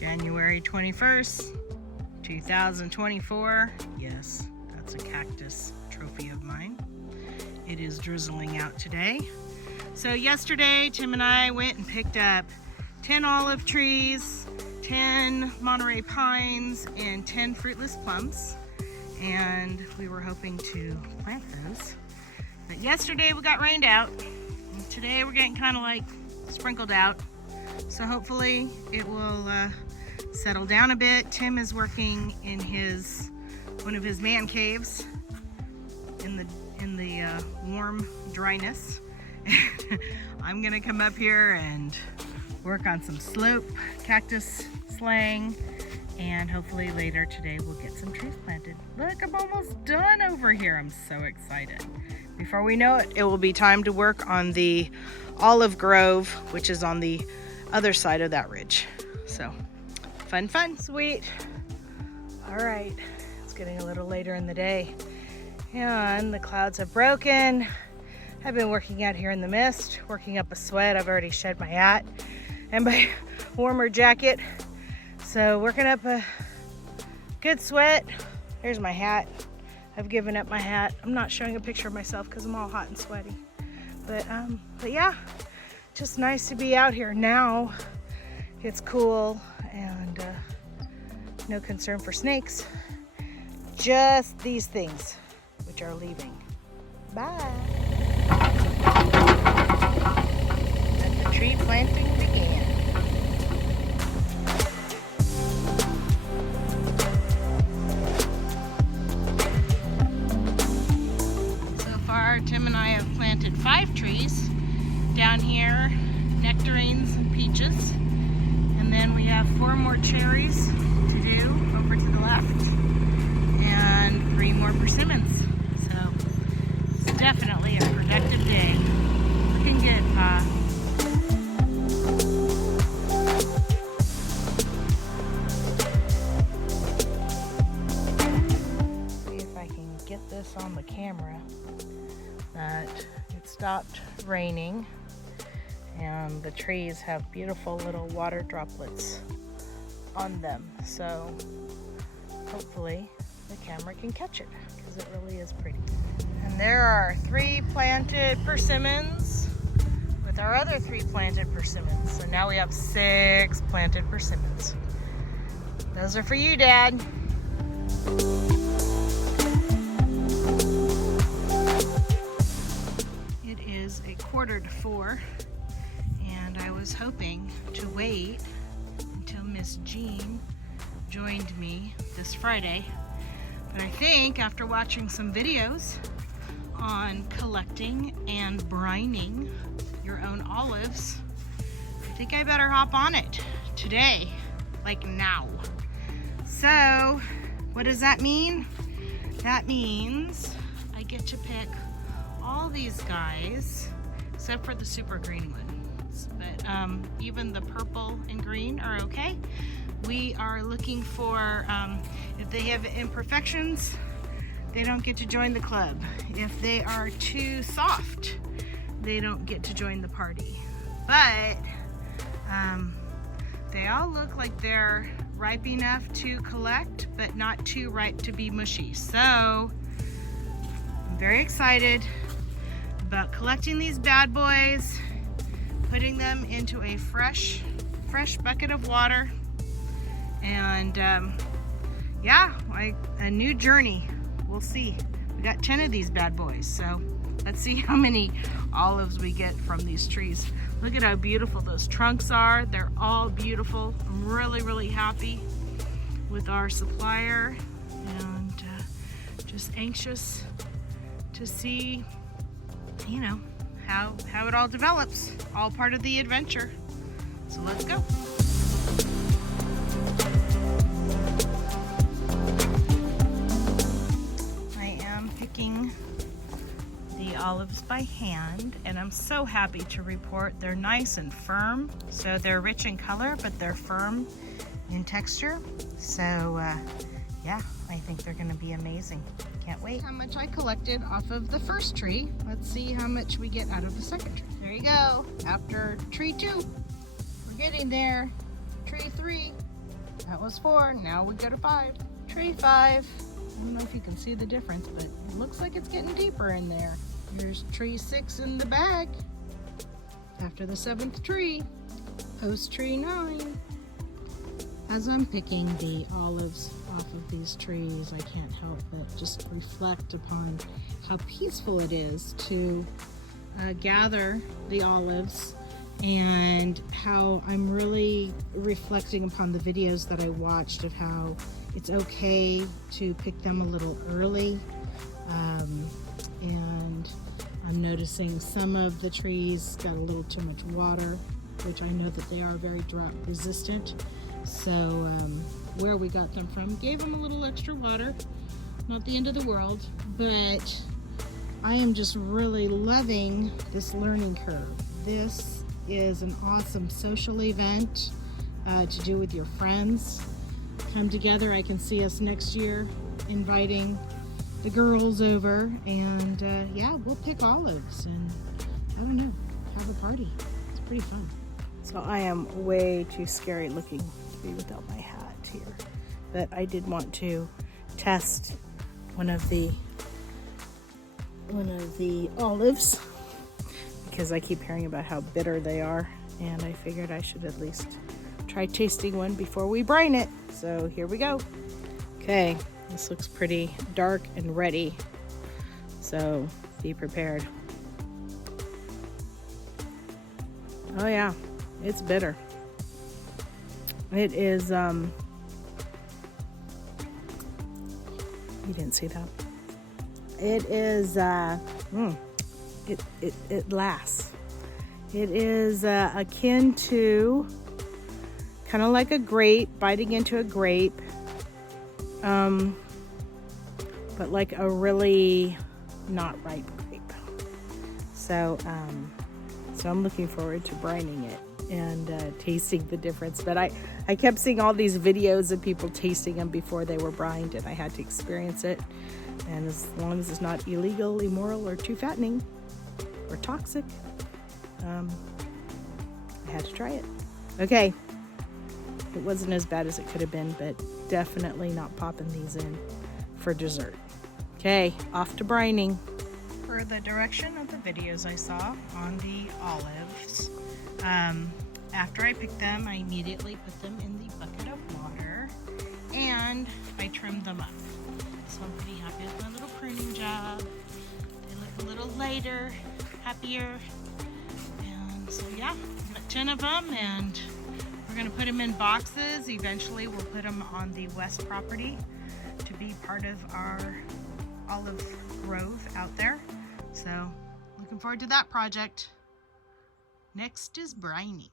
January 21st, 2024. Yes, that's a cactus trophy of mine. It is drizzling out today. So yesterday, Tim and I went and picked up 10 olive trees, 10 Monterey pines, and 10 fruitless plums. And we were hoping to plant those. But yesterday we got rained out. And today we're getting kind of like sprinkled out. So hopefully it will settle down a bit. Tim is working in one of his man caves in the warm dryness. I'm gonna come up here and work on some slope cactus slaying, and hopefully later today we'll get some trees planted. Look, I'm almost done over here. I'm so excited. Before we know it, it will be time to work on the olive grove, which is on the other side of that ridge. So fun, fun, sweet. All right, it's getting a little later in the day and the clouds have broken. I've been working out here in the mist, working up a sweat. I've already shed my hat and my warmer jacket. So working up a good sweat. Here's my hat. I've given up my hat. I'm not showing a picture of myself because I'm all hot and sweaty. But yeah, just nice to be out here now. It's cool and no concern for snakes. Just these things, which are leaving. Bye. And the tree planting began. So far, Tim and I have planted 5 trees. Down here, nectarines and peaches. And then we have 4 more cherries to do over to the left. And 3 more persimmons. So it's definitely a productive day. Looking good, Pa. See if I can get this on the camera. That it stopped raining and the trees have beautiful little water droplets on them. So hopefully the camera can catch it because it really is pretty. And there are 3 planted persimmons with our other 3 planted persimmons. So now we have 6 planted persimmons. Those are for you, Dad. It is 3:45 and I was hoping to wait until Miss Jean joined me this Friday. But I think after watching some videos on collecting and brining your own olives, I think I better hop on it today, like now. So what does that mean? That means I get to pick all these guys, except for the super green ones. But even the purple and green are okay. We are looking for, if they have imperfections, they don't get to join the club. If they are too soft, they don't get to join the party. But they all look like they're ripe enough to collect, but not too ripe to be mushy. So I'm very excited about collecting these bad boys, putting them into a fresh bucket of water. And yeah, a new journey. We'll see. We got 10 of these bad boys, so let's see how many olives we get from these trees. Look at how beautiful those trunks are. They're all beautiful. I'm really, really happy with our supplier and just anxious to see, you know, how it all develops. All part of the adventure. So let's go. Picking the olives by hand, and I'm so happy to report they're nice and firm. So they're rich in color, but they're firm in texture. So yeah, I think they're gonna be amazing. Can't wait. How much I collected off of the first tree. Let's see how much we get out of the second tree. There you go. After tree 2, we're getting there. Tree 3. That was 4, now we go to 5. Tree 5. I don't know if you can see the difference, but it looks like it's getting deeper in there. Here's tree 6 in the bag. After the 7th tree, post tree 9. As I'm picking the olives off of these trees, I can't help but just reflect upon how peaceful it is to gather the olives, and how I'm really reflecting upon the videos that I watched of how it's okay to pick them a little early. And I'm noticing some of the trees got a little too much water, which I know that they are very drought resistant. So where we got them from, gave them a little extra water. Not the end of the world, but I am just really loving this learning curve. This is an awesome social event to do with your friends. Come together. I can see us next year inviting the girls over, and yeah, we'll pick olives and, I don't know, have a party. It's pretty fun. So I am way too scary looking to be without my hat here, but I did want to test one of the olives because I keep hearing about how bitter they are, and I figured I should at least try tasting one before we brine it. So here we go. Okay, this looks pretty dark and ready, so be prepared. Oh yeah, it's bitter. It is, you didn't see that. It is, it lasts. It is akin to kind of like a grape, biting into a grape, but like a really not ripe grape. So, so I'm looking forward to brining it and tasting the difference. But I kept seeing all these videos of people tasting them before they were brined, and I had to experience it. And as long as it's not illegal, immoral, or too fattening, or toxic, I had to try it. Okay, it wasn't as bad as it could have been, but definitely not popping these in for dessert. Okay, off to brining. For the direction of the videos I saw on the olives, after I picked them, I immediately put them in the bucket of water and I trimmed them up. So I'm pretty happy with my little pruning job. They look a little lighter, happier. And so yeah, got 10 of them, and we're gonna put them in boxes. Eventually we'll put them on the west property to be part of our olive grove out there. So looking forward to that project. Next is brining.